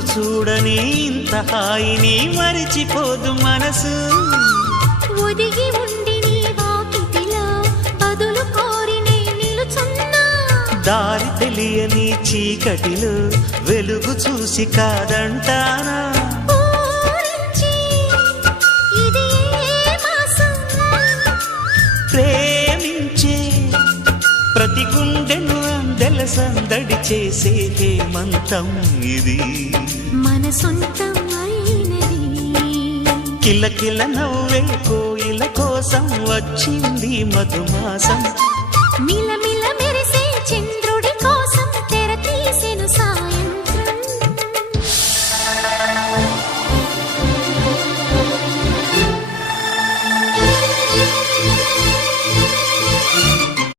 రోజు చూడని ఇంత హాయిని మరిచిపోదు మనసు. ఒదిగి ఉండి నీ వాకిటిలో బదులు కోరి నే నిలుచున్నా. దారి తెలియని చీకటిలో వెలుగు చూసి కాదంటానా. ఊరించి ఇది ఏ మాసం? ప్రేమించే ప్రతి గుండెను అందెల సందడి చేసే హేమంతం ఇది. మన సొంతం అయినది. కిలకిల నవ్వే కోయిల కోసం వచ్చింది మధుమాసం.